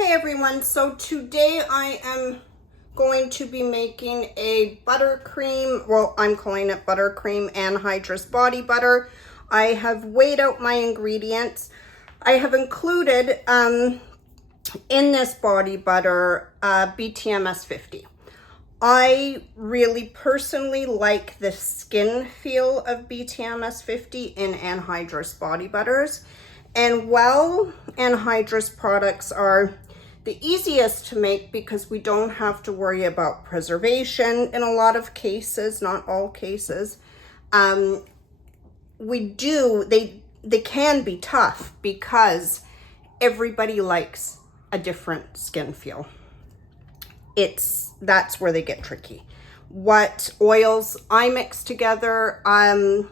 Hey everyone, so today I am going to be making a buttercream, well I'm calling it buttercream anhydrous body butter. I have weighed out my ingredients. I have included in this body butter BTMS 50. I really personally like the skin feel of BTMS 50 in anhydrous body butters. And while anhydrous products are the easiest to make because we don't have to worry about preservation in a lot of cases, not all cases, they can be tough because everybody likes a different skin feel. That's where they get tricky. What oils I mix together, I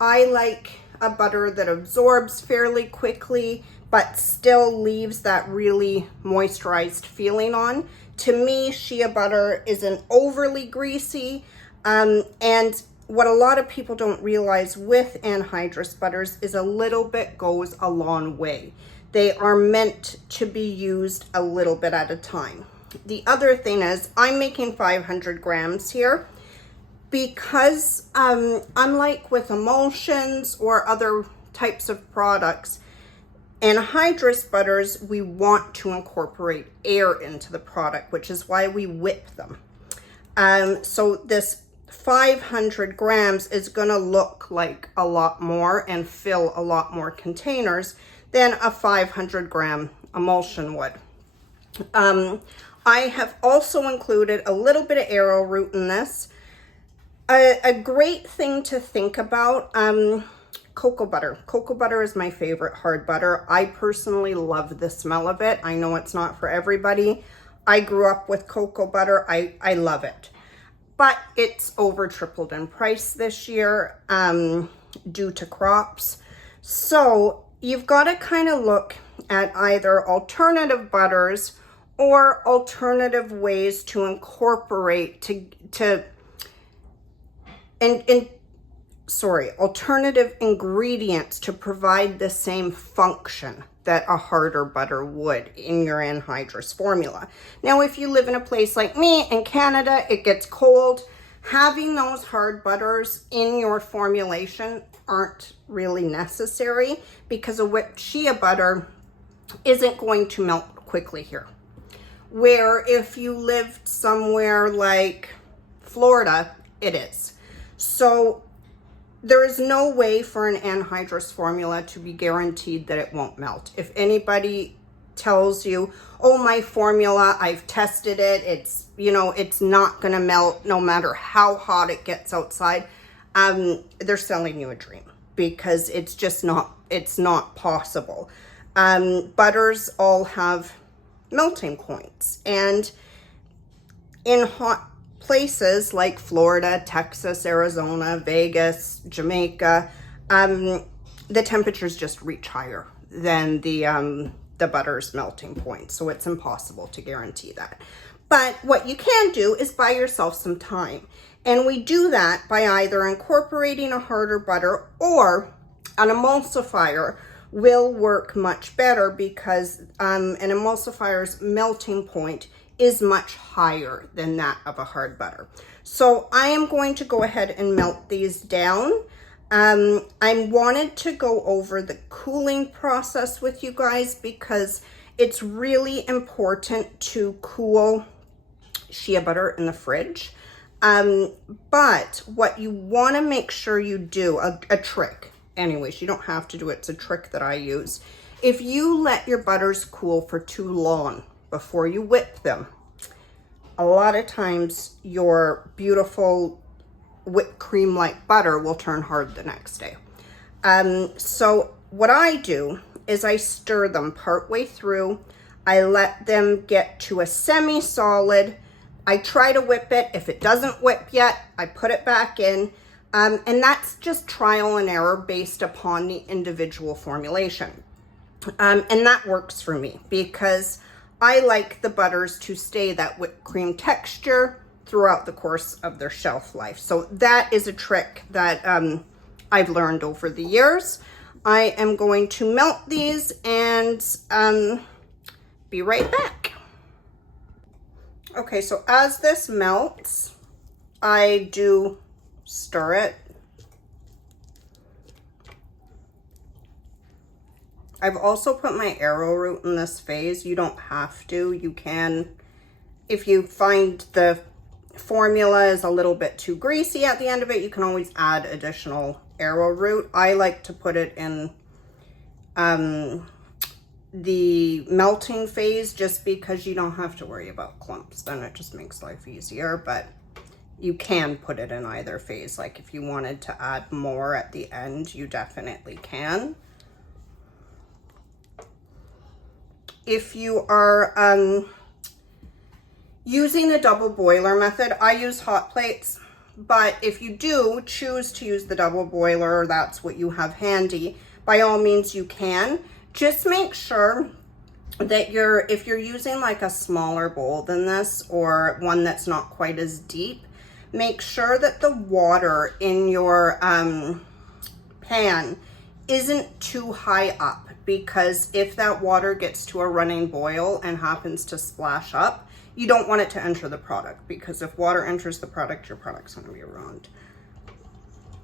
like a butter that absorbs fairly quickly but still leaves that really moisturized feeling on. To me, shea butter isn't overly greasy, and what a lot of people don't realize with anhydrous butters is a little bit goes a long way. They are meant to be used a little bit at a time. The other thing is I'm making 500 grams here because unlike with emulsions or other types of products, anhydrous butters, we want to incorporate air into the product, which is why we whip them. So this 500 grams is going to look like a lot more and fill a lot more containers than a 500 gram emulsion would. I have also included a little bit of arrowroot in this. A great thing to think about, cocoa butter. Cocoa butter is my favorite hard butter. I personally love the smell of it. I know it's not for everybody. I grew up with cocoa butter. I love it. But it's over tripled in price this year due to crops. So you've got to kind of look at either alternative butters or alternative ways to incorporate alternative ingredients to provide the same function that a harder butter would in your anhydrous formula. Now, if you live in a place like me in Canada, it gets cold. Having those hard butters in your formulation aren't really necessary because a whipped shea butter isn't going to melt quickly here. Where if you lived somewhere like Florida, it is. So there is no way for an anhydrous formula to be guaranteed that it won't melt. If anybody tells you, oh, my formula, I've tested it, it's not gonna melt no matter how hot it gets outside, they're selling you a dream because it's not possible. Butters all have melting points, and in hot places like Florida, Texas, Arizona, Vegas, Jamaica, the temperatures just reach higher than the butter's melting point, so it's impossible to guarantee that. But what you can do is buy yourself some time, and we do that by either incorporating a harder butter or an emulsifier will work much better because an emulsifier's melting point is much higher than that of a hard butter. So I am going to go ahead and melt these down. I wanted to go over the cooling process with you guys because it's really important to cool shea butter in the fridge. But what you want to make sure you do, a trick, anyways, you don't have to do it, it's a trick that I use. If you let your butters cool for too long before you whip them, a lot of times your beautiful whipped cream like butter will turn hard the next day. So what I do is I stir them partway through. I let them get to a semi-solid. I try to whip it. If it doesn't whip yet, I put it back in. And that's just trial and error based upon the individual formulation. And that works for me because I like the butters to stay that whipped cream texture throughout the course of their shelf life. So that is a trick that I've learned over the years. I am going to melt these and Be right back. Okay, so as this melts, I do stir it. I've also put my arrowroot in this phase. You don't have to. You can, if you find the formula is a little bit too greasy at the end of it, you can always add additional arrowroot. I like to put it in the melting phase just because you don't have to worry about clumps. Then it just makes life easier, but you can put it in either phase. Like if you wanted to add more at the end, you definitely can. If you are using the double boiler method, I use hot plates, but if you do choose to use the double boiler, or that's what you have handy, by all means you can. Just make sure that if you're using like a smaller bowl than this, or one that's not quite as deep, make sure that the water in your pan isn't too high up, because if that water gets to a running boil and happens to splash up, you don't want it to enter the product, because if water enters the product, your product's going to be ruined.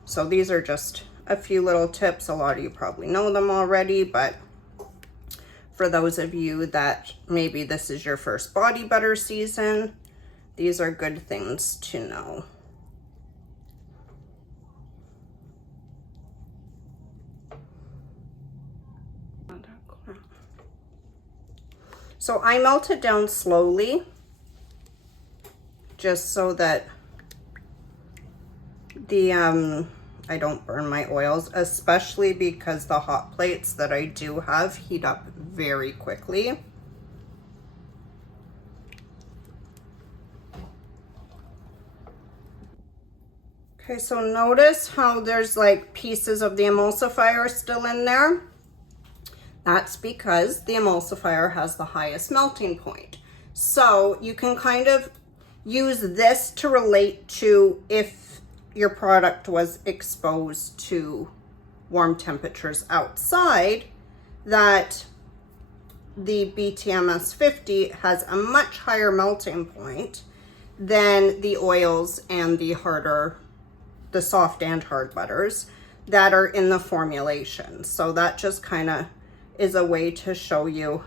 So these are just a few little tips. A lot of you probably know them already, but for those of you that maybe this is your first body butter season, these are good things to know. So I melt it down slowly, just so that I don't burn my oils, especially because the hot plates that I do have heat up very quickly. Okay, so notice how there's like pieces of the emulsifier still in there. That's because the emulsifier has the highest melting point. So you can kind of use this to relate to if your product was exposed to warm temperatures outside, that the BTMS 50 has a much higher melting point than the oils and the soft and hard butters that are in the formulation. So that just kind of is a way to show you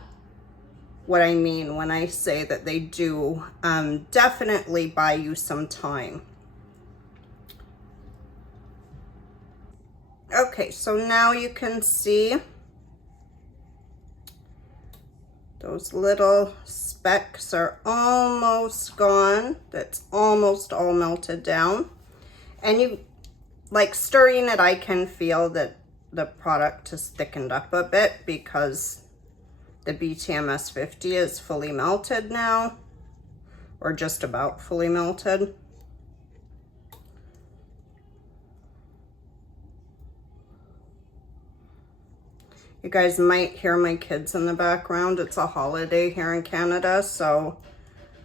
what I mean when I say that they do definitely buy you some time. Okay, so now you can see those little specks are almost gone. That's almost all melted down. And you, like stirring it, I can feel that the product has thickened up a bit because the BTMS 50 is fully melted now, or just about fully melted. You guys might hear my kids in the background. It's a holiday here in Canada, so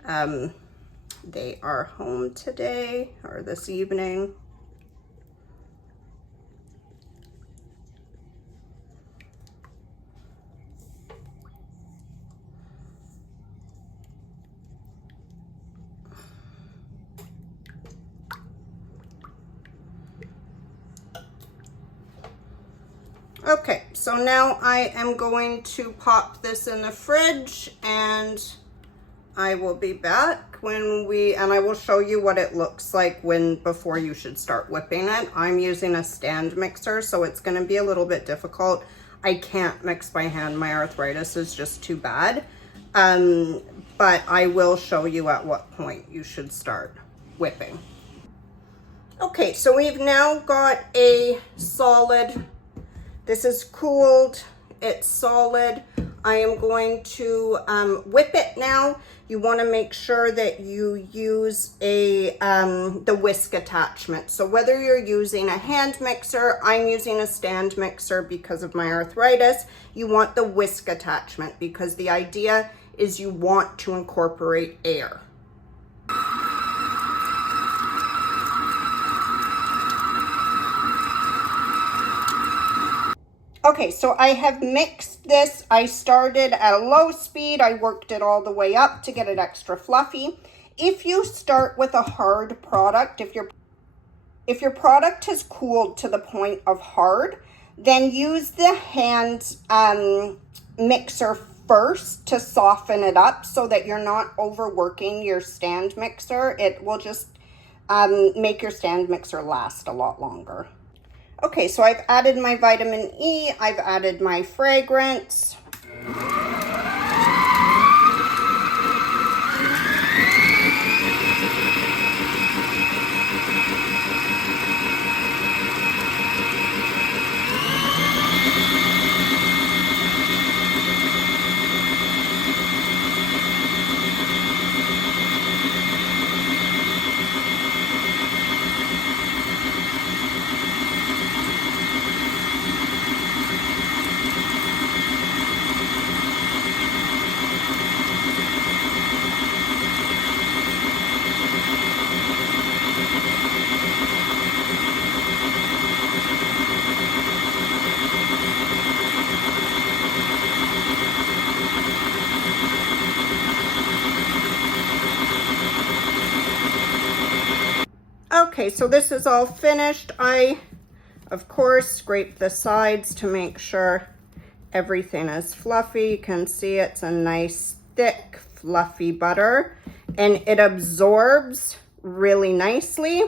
they are home today or this evening. Okay, so now I am going to pop this in the fridge, and I will be back and I will show you what it looks like before you should start whipping it. I'm using a stand mixer, so it's going to be a little bit difficult. I can't mix by hand. My arthritis is just too bad. But I will show you at what point you should start whipping. Okay, so we've now got a solid. This is cooled, it's solid. I am going to whip it now. You want to make sure that you use the whisk attachment. So whether you're using a hand mixer, I'm using a stand mixer because of my arthritis, you want the whisk attachment because the idea is you want to incorporate air. Okay, so I have mixed this. I started at a low speed. I worked it all the way up to get it extra fluffy. If you start with a hard product, if your product has cooled to the point of hard, then use the hand mixer first to soften it up so that you're not overworking your stand mixer. It will just make your stand mixer last a lot longer. Okay, so I've added my vitamin E, I've added my fragrance. Okay, so this is all finished. I, of course, scrape the sides to make sure everything is fluffy. You can see it's a nice, thick, fluffy butter, and it absorbs really nicely.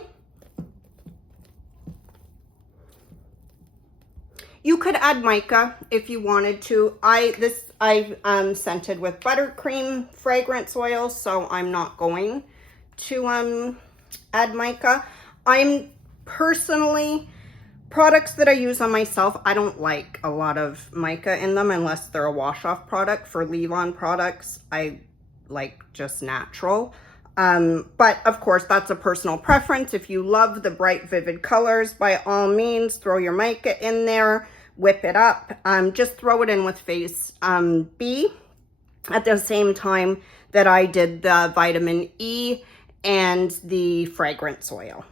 You could add mica if you wanted to. I scented with Buttercream fragrance oil, so I'm not going to add mica. I'm personally, products that I use on myself, I don't like a lot of mica in them unless they're a wash-off product. For leave-on products, I like just natural. But of course, that's a personal preference. If you love the bright, vivid colors, by all means, throw your mica in there, whip it up. Just throw it in with Phase B at the same time that I did the vitamin E and the fragrance oil.